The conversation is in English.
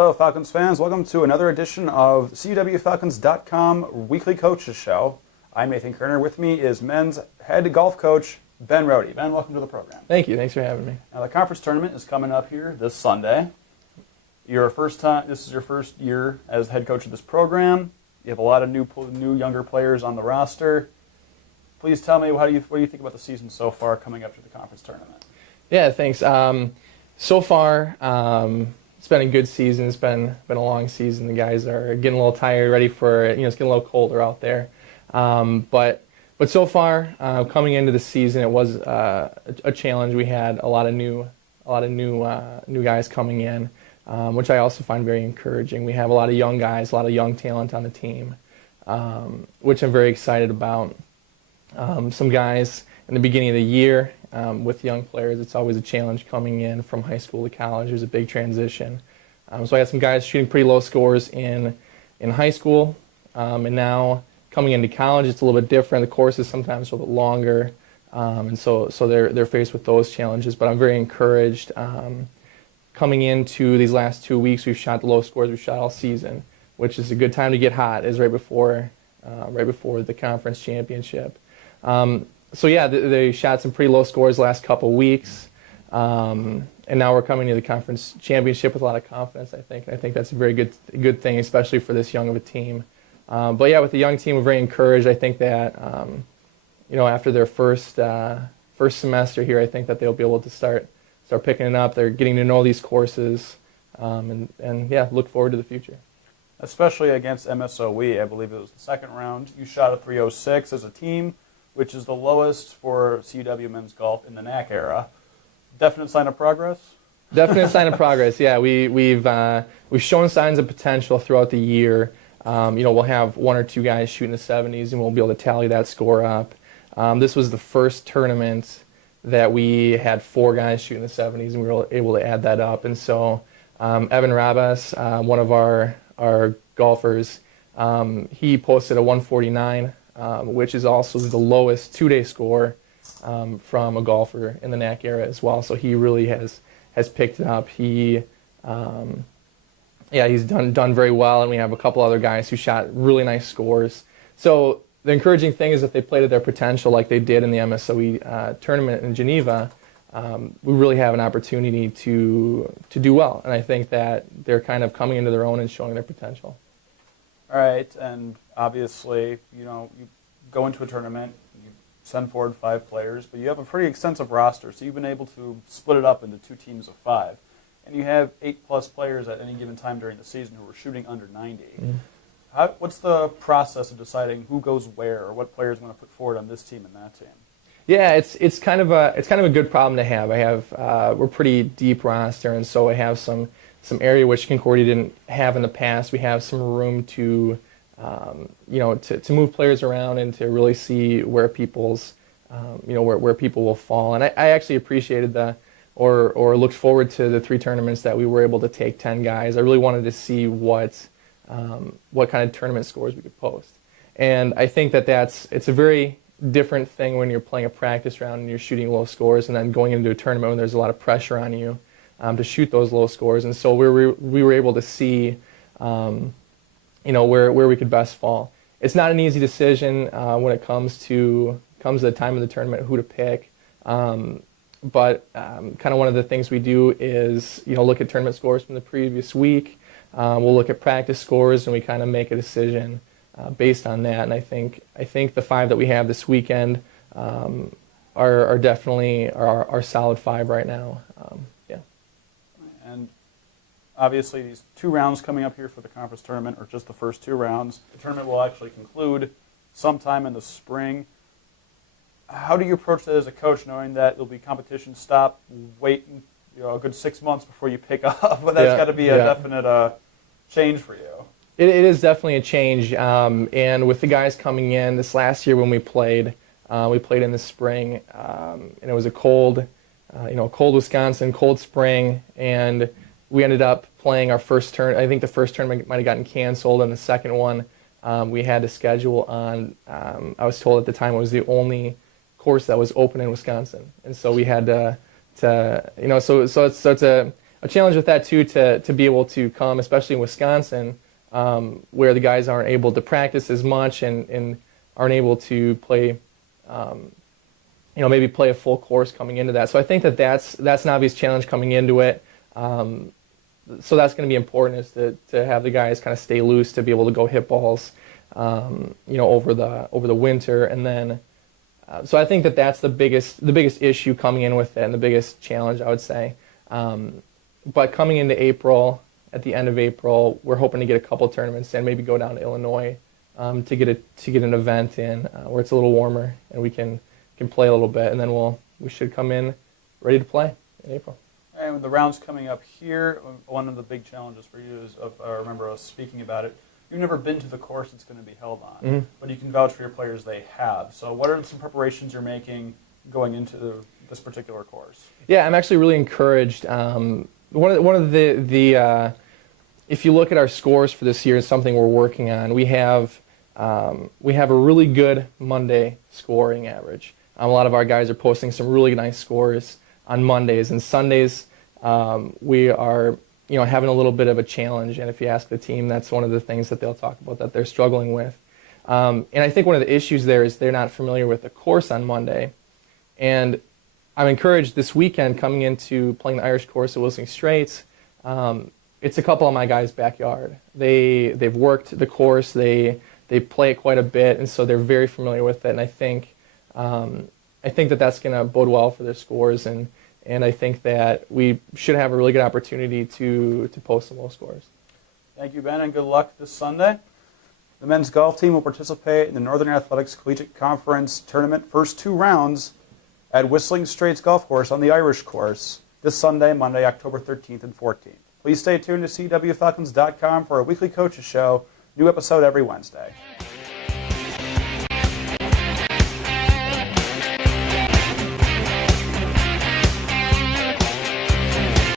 Hello, Falcons fans. Welcome to another edition of CUWFalcons.com Weekly Coaches Show. I'm Nathan Kerner. With me is men's head golf coach, Ben Rohde. Ben, welcome to the program. Thank you. Thanks for having me. Now, the conference tournament is coming up here this Sunday. This is your first year as head coach of this program. You have a lot of new younger players on the roster. Please tell me, what do you think about the season so far coming up to the conference tournament? Yeah, thanks. So far, it's been a good season. It's been a long season. The guys are getting a little tired, ready for it's getting a little colder out there. But so far, coming into the season, it was a challenge. We had a lot of new guys coming in, which I also find very encouraging. We have a lot of young guys, a lot of young talent on the team, which I'm very excited about. Some guys in the beginning of the year with young players, it's always a challenge coming in from high school to college. There's a big transition. So I had some guys shooting pretty low scores in high school, and now coming into college, it's a little bit different. The course is sometimes a little bit longer, and so they're faced with those challenges. But I'm very encouraged. Coming into these last 2 weeks, we've shot the low scores we've shot all season, which is a good time to get hot. Is right before the conference championship. So yeah, they shot some pretty low scores the last couple weeks, and now we're coming to the conference championship with a lot of confidence. I think that's a very good thing, especially for this young of a team. But yeah, with the young team, we're very encouraged. I think that after their first semester here, I think that they'll be able to start picking it up. They're getting to know these courses, and yeah, look forward to the future. Especially against MSOE, I believe it was the second round. You shot a 306 as a team, which is the lowest for CUW men's golf in the NAC era. Definite sign of progress? Definite sign of progress, yeah. We've shown signs of potential throughout the year. We'll have one or two guys shooting the 70s, and we'll be able to tally that score up. This was the first tournament that we had 4 guys shooting the 70s, and we were able to add that up. And so Evan Rabas, one of our golfers, he posted a 149, which is also the lowest 2-day score from a golfer in the NAC era as well. So he really has picked it up. He's done very well, and we have a couple other guys who shot really nice scores. So the encouraging thing is if they played to their potential like they did in the MSOE tournament in Geneva, we really have an opportunity to do well. And I think that they're kind of coming into their own and showing their potential. All right, and obviously, you go into a tournament, you send forward 5 players, but you have a pretty extensive roster, so you've been able to split it up into 2 teams of 5. And you have 8+ players at any given time during the season who are shooting under 90. Mm-hmm. What's the process of deciding who goes where, or what players want to put forward on this team and that team? Yeah, it's kind of a good problem to have. We're pretty deep roster, and so I have some area which Concordia didn't have in the past. We have some room to move players around and to really see where people's where people will fall. And I actually appreciated or looked forward to the 3 tournaments that we were able to take 10 guys. I really wanted to see what kind of tournament scores we could post. And I think it's a very different thing when you're playing a practice round and you're shooting low scores, and then going into a tournament when there's a lot of pressure on you to shoot those low scores. And so we were able to see where we could best fall. It's not an easy decision when it comes to the time of the tournament who to pick. But kind of one of the things we do is look at tournament scores from the previous week. We'll look at practice scores, and we kind of make a decision based on that. And I think the 5 that we have this weekend are definitely our solid 5 right now. Yeah. And obviously, these 2 rounds coming up here for the conference tournament are just the first 2 rounds. The tournament will actually conclude sometime in the spring. How do you approach that as a coach, knowing that there'll be competition stop, wait a good 6 months before you pick up? But that's got to be a definite change for you. It is definitely a change. And with the guys coming in, this last year when we played in the spring, and it was a cold Wisconsin, cold spring, and we ended up playing our first turn. I think the first tournament might have gotten canceled, and the second one we had to schedule on. I was told at the time it was the only course that was open in Wisconsin, and so we had to so it's a a challenge with that too, to be able to come, especially in Wisconsin, where the guys aren't able to practice as much and aren't able to play, maybe play a full course coming into that. So I think that's an obvious challenge coming into it. So that's going to be important, is to have the guys kind of stay loose, to be able to go hit balls, over the winter. And then, so I think that's the biggest issue coming in with it, and the biggest challenge, I would say. But coming into April, at the end of April, we're hoping to get a couple tournaments and maybe go down to Illinois to get an event in where it's a little warmer and we can play a little bit, and then we should come in ready to play in April. And with the rounds coming up here, one of the big challenges for you is, I remember us speaking about it, you've never been to the course it's going to be held on, but you can vouch for your players they have. So what are some preparations you're making going into this particular course? Yeah, I'm actually really encouraged. One of the if you look at our scores for this year, it's something we're working on. We have a really good Monday scoring average. A lot of our guys are posting some really nice scores on Mondays, and Sundays we are having a little bit of a challenge. And if you ask the team, that's one of the things that they'll talk about that they're struggling with. And I think one of the issues there is they're not familiar with the course on Monday. And I'm encouraged this weekend, coming into playing the Irish course at Wilson Straits. It's a couple of my guys' backyard. They've worked the course. They play it quite a bit, and so they're very familiar with it. And I think that's going to bode well for their scores, and I think that we should have a really good opportunity to post some low scores. Thank you, Ben, and good luck this Sunday. The men's golf team will participate in the Northern Athletics Collegiate Conference Tournament first 2 rounds at Whistling Straits Golf Course on the Irish course this Sunday, Monday, October 13th and 14th. Please stay tuned to CUWFalcons.com for a weekly coaches show, new episode every Wednesday.